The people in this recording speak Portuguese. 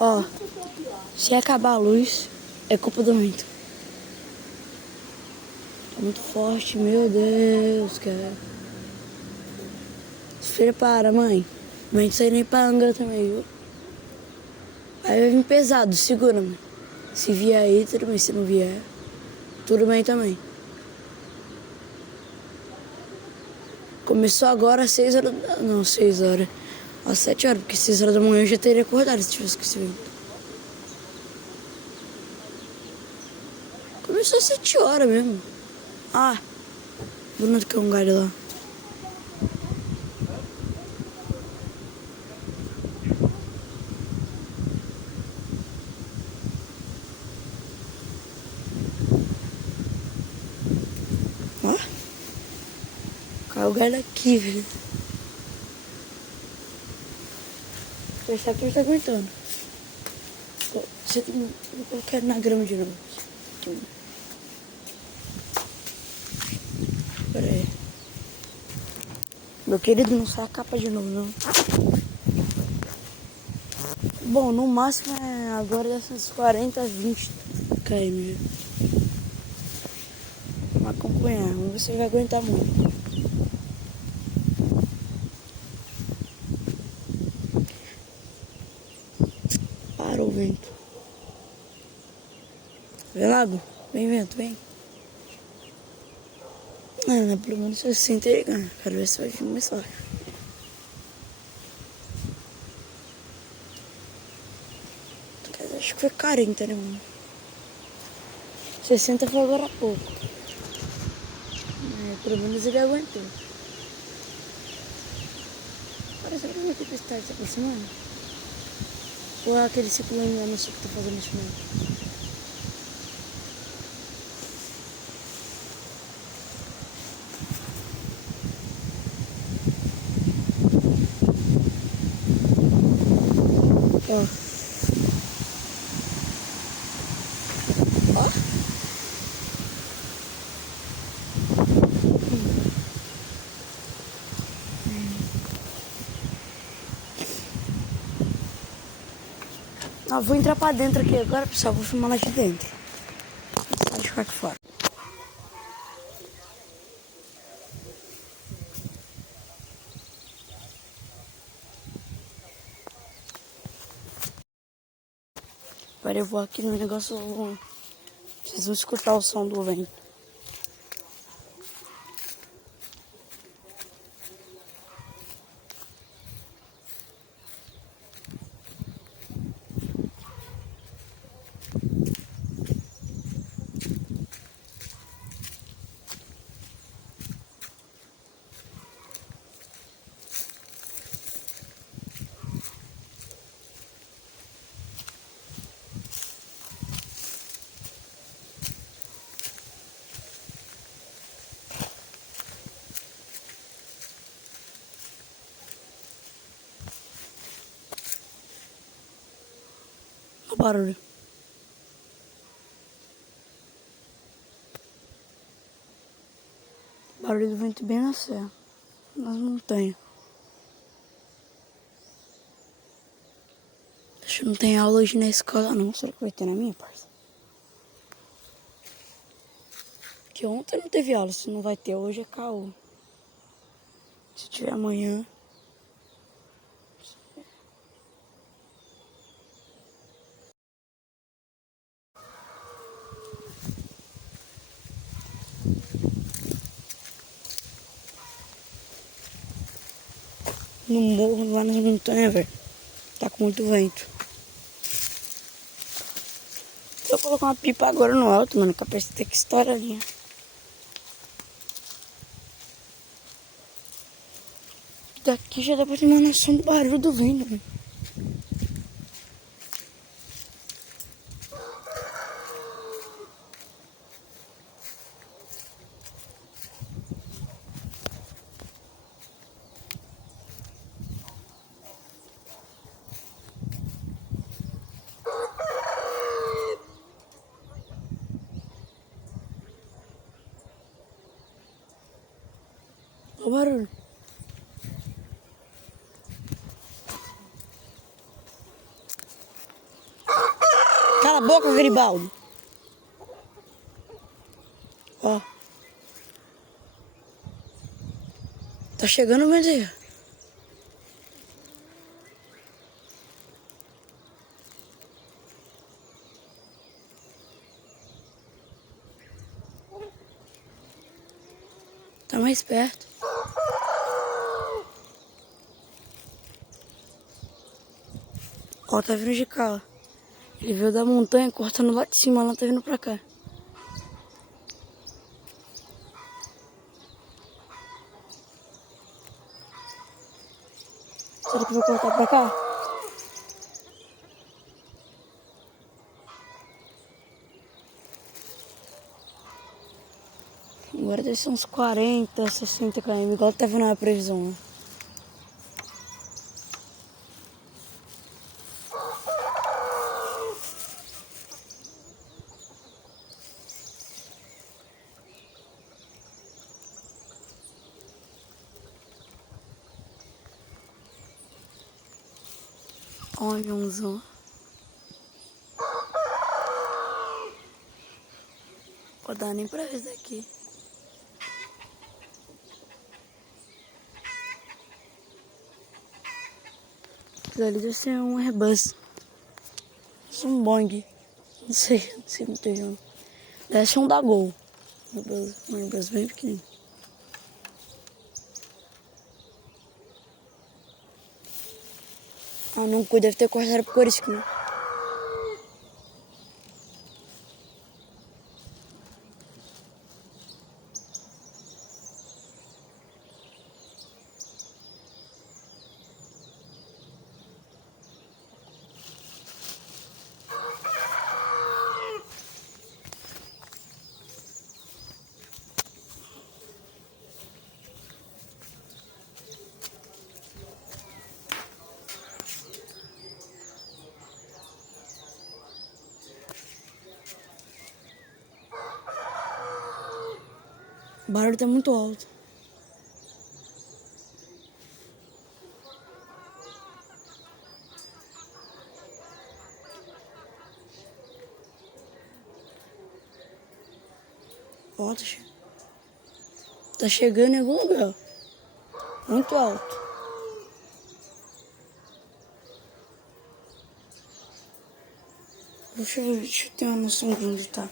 Ó, se acabar a luz, é culpa do vento. Tá muito forte, meu Deus, cara. Se prepara, mãe. Mãe, isso aí nem pra Angra também, viu? Aí vai vir pesado, segura, mãe. Se vier aí, tudo bem. Se não vier, tudo bem também. Começou agora às 6 horas... Não, 6 horas. Às 7 horas, porque 6 horas da manhã eu já teria acordado se tivesse com esse vento. Começou às 7 horas mesmo. Ah, Bruno que é um galho lá. Ó. Caiu o galho aqui, velho. Pensar que ele tá aguentando. Você tem... Vou colocar ele na grama de novo. Aqui. Pera aí. Meu querido, não sai a capa de novo, não. Bom, no máximo é agora dessas 40 a 20 km. Vamos acompanhar, vamos ver se ele vai aguentar muito. Parou o vento. Vem, Lago. Vem, vento, vem. Não, pelo menos 60 ele ganha. Quero ver se vai vir mais forte. Acho que foi 40, né, mano? 60 foi agora há pouco. Pelo menos ele aguentou. Parece que uma tempestade se aproximando. Ou é aquele ciclone lá no sul que tá fazendo isso mesmo? Ó. Ó. Ah, vou entrar pra dentro aqui agora, pessoal. Vou filmar lá de dentro. Pode ficar aqui fora. Agora eu vou aqui no negócio. Vocês vão escutar o som do vento. Olha o barulho. Barulho do vento bem na serra. Nas montanhas. Acho que não tem aula hoje na escola não. Será que vai ter na minha, parça? Porque ontem não teve aula. Se não vai ter hoje é caô. Se tiver amanhã. No morro, lá nas montanhas, velho. Tá com muito vento. Se eu colocar uma pipa agora no alto, mano, capaz de ter que estourar a linha. Daqui já dá pra ter uma noção do barulho do vento, velho. Olha o barulho. Cala a boca, Garibaldi. Ó. Tá chegando o Bezerra. Tá mais perto. Ó, tá vindo de cá, ó. Ele veio da montanha, cortando lá de cima, lá tá vindo pra cá. Será que eu vou cortar pra cá? Agora deve ser uns 40, 60 km, igual tá vendo na previsão. Ó, um aviãozão. Não dá nem pra ver daqui. Aquilo ali deve ser um Airbus. Isso é um Boeing. Não sei me entendeu. Deve ser um da Gol. Um Airbus bem pequenininho. Ah, não, deve ter cortado por isso aqui. O barulho tá muito alto. Ó, tá chegando em algum lugar. Muito alto. Deixa eu ter uma noção de onde tá.